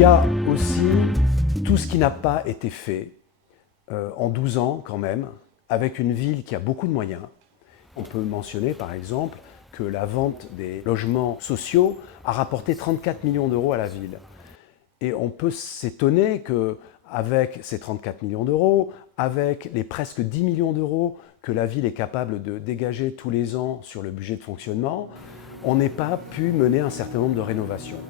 y a aussi tout ce qui n'a pas été fait en 12 ans quand même, avec une ville qui a beaucoup de moyens. On peut mentionner par exemple que la vente des logements sociaux a rapporté 34 millions d'euros à la ville. Et on peut s'étonner qu'avec ces 34 millions d'euros, avec les presque 10 millions d'euros que la ville est capable de dégager tous les ans sur le budget de fonctionnement, on n'ait pas pu mener un certain nombre de rénovations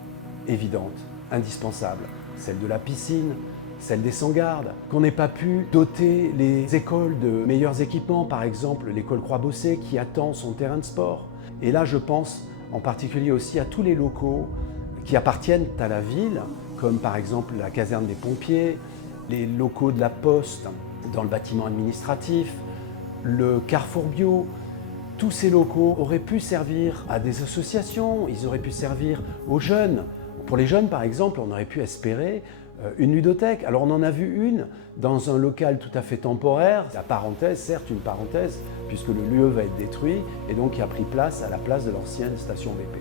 évidentes, indispensables. Celle de la piscine, celle des Sans-Garde, qu'on n'ait pas pu doter les écoles de meilleurs équipements, par exemple l'école Croix-Bossé qui attend son terrain de sport. Et là, je pense en particulier aussi à tous les locaux qui appartiennent à la ville, comme par exemple la caserne des pompiers, les locaux de la Poste dans le bâtiment administratif, le Carrefour Bio. Tous ces locaux auraient pu servir à des associations, ils auraient pu servir aux jeunes. Pour les jeunes, par exemple, on aurait pu espérer une ludothèque. Alors on en a vu une dans un local tout à fait temporaire, la parenthèse, certes une parenthèse, puisque le lieu va être détruit et donc qui a pris place à la place de l'ancienne station BP.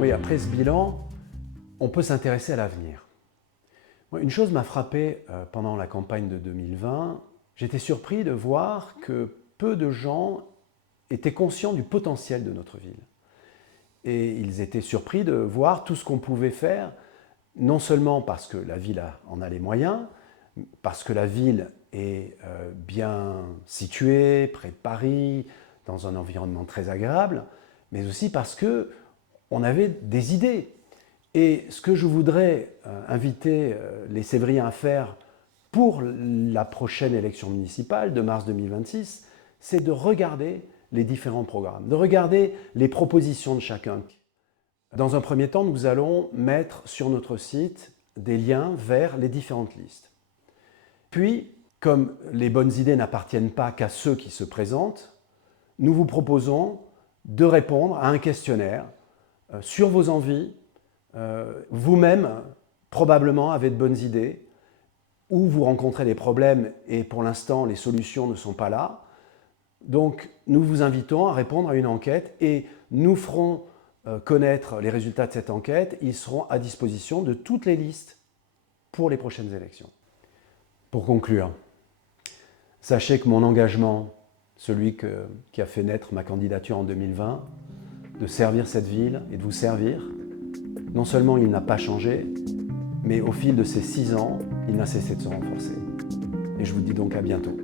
Oui, après ce bilan, on peut s'intéresser à l'avenir. Une chose m'a frappé pendant la campagne de 2020, j'étais surpris de voir que peu de gens étaient conscients du potentiel de notre ville. Et ils étaient surpris de voir tout ce qu'on pouvait faire, non seulement parce que la ville en a les moyens, parce que la ville est bien située, près de Paris, dans un environnement très agréable, mais aussi parce qu'on avait des idées. Et ce que je voudrais inviter les Sévriens à faire pour la prochaine élection municipale de mars 2026, c'est de regarder les différents programmes, de regarder les propositions de chacun. Dans un premier temps, nous allons mettre sur notre site des liens vers les différentes listes. Puis, comme les bonnes idées n'appartiennent pas qu'à ceux qui se présentent, nous vous proposons de répondre à un questionnaire sur vos envies. Vous-même, probablement, avez de bonnes idées, ou vous rencontrez des problèmes et pour l'instant, les solutions ne sont pas là. Donc, nous vous invitons à répondre à une enquête et nous ferons connaître les résultats de cette enquête. Ils seront à disposition de toutes les listes pour les prochaines élections. Pour conclure, sachez que mon engagement, celui qui a fait naître ma candidature en 2020, de servir cette ville et de vous servir, non seulement il n'a pas changé, mais au fil de ces 6 ans, il n'a cessé de se renforcer. Et je vous dis donc à bientôt.